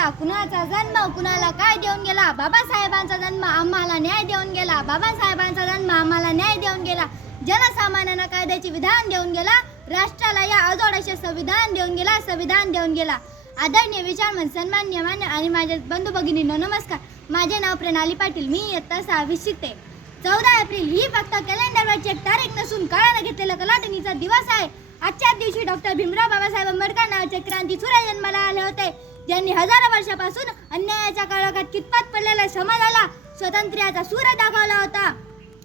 गेला, कुणाचा जन्म कुणाला काय देऊन गेला. बाबासाहेबांचा जन्म आम्हाला न्याय देऊन गेला. बाबासाहेबांचा जन्म आम्हाला न्याय देऊन गेला. जनसामान्यांना कायद्याचे विधान देऊन गेला. राष्ट्राला या अजोड संविधान देऊन गेला. संविधान देऊन गेला. आदरणीय विचारमंच सन्मान्य मान्य आणि माझ्या बंधू भगिनींनो नमस्कार. माझे नाव प्रणाली पाटील. मी इयत्ता 6वी शिकते. 14 एप्रिल ही फक्त कॅलेंडरवरची एक तारीख नसून काळानं घेतलेला कलाटणीचा दिवस आहे. आजच्या दिवशी डॉक्टर भीमराव बाबासाहेब आंबेडकर नावाचे क्रांतीसूर्य जन्माला आले होते, ज्यांनी हजारो वर्षापासून अन्यायाच्या काळोखात कितपत पडलेल्या समाजाला स्वातंत्र्याचा सूर्य दाखवला होता.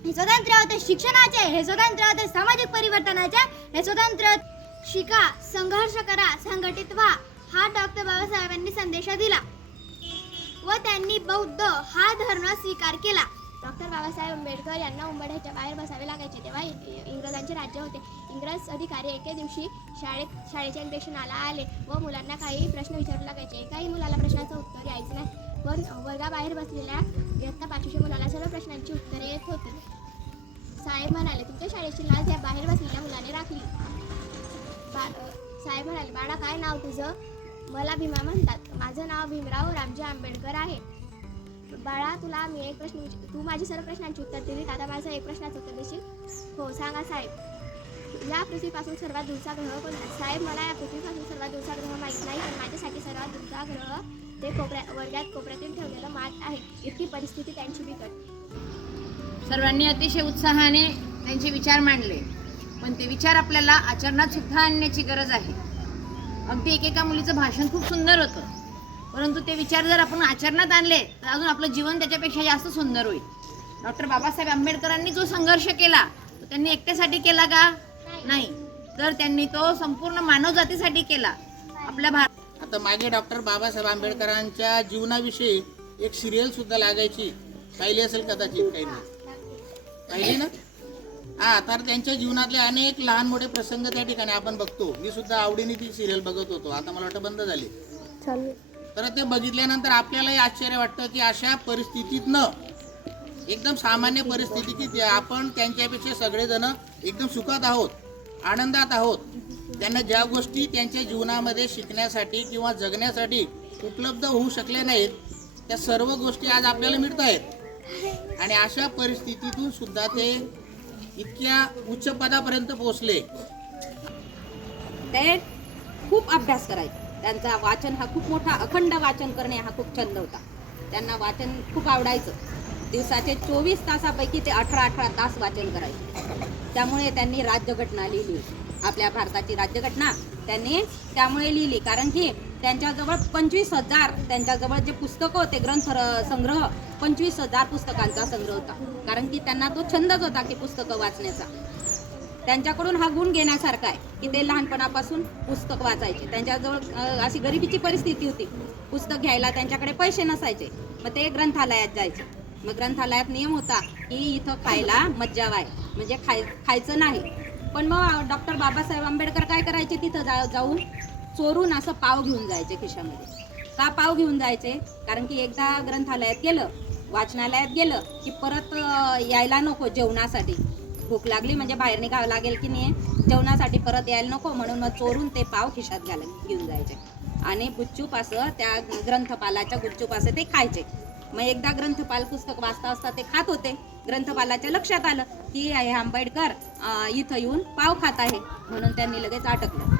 हे स्वातंत्र्य होते शिक्षणाचे, हे स्वातंत्र्य होते सामाजिक परिवर्तनाचे, हे स्वातंत्र्य शिका, संघर्ष करा, संघटित व्हा हा डॉक्टर बाबासाहेबांनी संदेश दिला व त्यांनी बौद्ध हा धर्म स्वीकार केला. डॉक्टर बाबासाहेब आंबेडकर यांना उंबरठ्याच्या बाहेर बसावे लागायचे. तेव्हा इंग्रजांचे राज्य होते. इंग्रज अधिकारी एके दिवशी शाळेच्या इन्स्पेक्शनाला आले व मुलांना काही प्रश्न विचारू लागायचे. एकाही मुलाला प्रश्नाचं उत्तर यायचं नाही. वर्गाबाहेर बसलेल्या इयत्ता 5वीच्या मुलाला सर्व प्रश्नांची उत्तरे येत होती. साहेब म्हणाले, तुमच्या शाळेची लाज या बाहेर बसलेल्या मुलाने राखली. साहेब म्हणाले, बाळा काय नाव तुझं? मला भीमा म्हणतात. माझं नाव भीमराव रामजी आंबेडकर आहे. बाळा तुला मी एक प्रश्न तू माझी सर्व प्रश्नांची उत्तर दिली, आता माझं एक प्रश्नाचं उत्तर देशील? हो सांगा साहेब. या पृथ्वीपासून सर्वात दूरचा ग्रह कोणता? साहेब मला या पृथ्वीपासून सर्वात दूरचा ग्रह माहीत नाही, पण माझ्यासाठी सर्वात दूरचा ग्रह ते वर्गात कोपऱ्यातील ठेवलेलं माठ आहे. इतकी परिस्थिती त्यांची बिकट. सर्वांनी अतिशय उत्साहाने त्यांचे विचार मांडले, पण ते विचार आपल्याला आचरणात सुद्धा आणण्याची गरज आहे. अगदी एकेका मुलीचं भाषण खूप सुंदर होतं, परंतु ते विचार जर आपण आचरणात आणले तर अजून आपलं जीवन त्याच्यापेक्षा जास्त सुंदर होईल. डॉक्टर बाबासाहेब आंबेडकरांनी जो संघर्ष केला तो त्यांनी एकट्यासाठी केला का? नाही, तर त्यांनी तो संपूर्ण मानवजातीसाठी केला. आपल्या आता मागे डॉक्टर बाबासाहेब आंबेडकरांच्या जीवनाविषयी एक सिरियल सुद्धा लागायची, पाहिली असेल कदाचित, काही नाही पाहिली ना? हा, तर त्यांच्या जीवनातले अनेक लहान मोठे प्रसंग त्या ठिकाणी आपण बघतो. मी सुद्धा आवडीने ती सिरियल बघत होतो. आता मला वाटतं बंद झाली. तर ते बघितल्यानंतर आपल्यालाही आश्चर्य वाटतं की अशा परिस्थितीतनं, एकदम सामान्य परिस्थिती की आपण त्यांच्यापेक्षा सगळेजण एकदम सुखात आहोत, आनंदात आहोत. त्यांना ज्या गोष्टी त्यांच्या जीवनामध्ये शिकण्यासाठी किंवा जगण्यासाठी उपलब्ध होऊ शकल्या नाहीत त्या सर्व गोष्टी आज आपल्याला मिळत आहेत. आणि अशा परिस्थितीतून सुद्धा ते इतक्या उच्च पदापर्यंत पोहोचले. ते खूप अभ्यास करायचे. त्यांचा वाचन हा खूप मोठा, अखंड वाचन करणे हा खूप छंद होता. त्यांना वाचन खूप आवडायचं. दिवसाचे 24 तासापैकी ते 18 तास वाचन करायचे. त्यामुळे त्यांनी राज्यघटना लिहिली. आपल्या भारताची राज्यघटना त्यांनी त्यामुळे लिहिली, कारण की त्यांच्याजवळ 25,000 त्यांच्याजवळ जे पुस्तकं होते, ग्रंथ संग्रह 25,000 पुस्तकांचा संग्रह होता. कारण की त्यांना तो छंदच होता की पुस्तकं वाचण्याचा. त्यांच्याकडून हा गुण घेण्यासारखा आहे की ते लहानपणापासून पुस्तक वाचायचे. त्यांच्याजवळ अशी गरिबीची परिस्थिती होती, पुस्तक घ्यायला त्यांच्याकडे पैसे नसायचे. मग ते ग्रंथालयात जायचे. मग ग्रंथालयात नियम होता की इथं खायला मज्जाव आहे, म्हणजे खायचं नाही. पण मग डॉक्टर बाबासाहेब आंबेडकर काय करायचे, तिथं जाऊन चोरून असं पाव घेऊन जायचे खिशामध्ये. का पाव घेऊन जायचे? कारण की एकदा ग्रंथालयात गेलं, वाचनालयात गेलं की परत यायला नको जेवणासाठी. भूक लागली म्हणजे बाहेर निघावं लागेल की नाही, जेवणासाठी परत यायला नको, म्हणून मग चोरून ते पाव खिशात घेऊन जायचे. आणि गुपचूप असं त्या ग्रंथपालाच्या गुपचूप असं ते खायचे. मग एकदा ग्रंथपाल पुस्तक वाचता असता ते खात होते. ग्रंथपालाच्या लक्षात आलं की हे आंबेडकर इथं येऊन पाव खात आहे, म्हणून त्यांनी लगेच अटकलं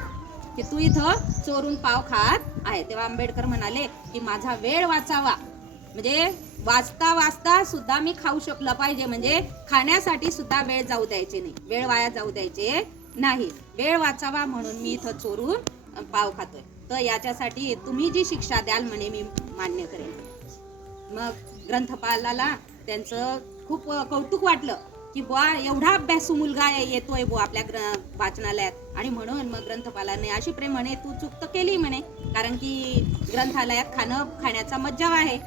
की तू इथं चोरून पाव खात आहे. तेव्हा आंबेडकर म्हणाले की माझा वेळ वाचावा, म्हणजे वाचता वाचता सुद्धा मी खाऊ शकलं पाहिजे, म्हणजे खाण्यासाठी सुद्धा वेळ जाऊ द्यायचे नाही, वेळ वाया जाऊ द्यायचे नाही. वेळ वाचावा म्हणून मी इथं चोरून पाव खातोय. तर याच्यासाठी तुम्ही जी शिक्षा द्याल म्हणे मी मान्य करेन. मग ग्रंथपालाला त्यांचं खूप कौतुक वाटलं की बुवा एवढा अभ्यासू मुलगा येतोय बुवा आपल्या वाचनालयात. आणि म्हणून मग ग्रंथपालाने अशी प्रेमाने तू चूक तर केली म्हणे, कारण की ग्रंथालयात खाण्याचा मज्जाव आहे,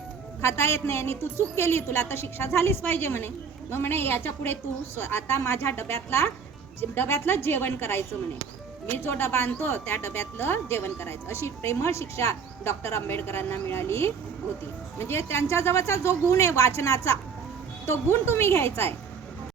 खाता येत नाही आणि तू चूक केली, तुला तर शिक्षा झालीच पाहिजे म्हणे. मग म्हणे याच्या पुढे तू आता माझ्या डब्यातलं जेवण करायचं म्हणे. मी जो डबा आणतो त्या डब्यातलं जेवण करायचं. अशी प्रेमळ शिक्षा डॉक्टर आंबेडकरांना मिळाली होती. म्हणजे त्यांच्या जवळचा जो गुण आहे वाचनाचा, तो गुण तुम्ही घ्यायचा आहे.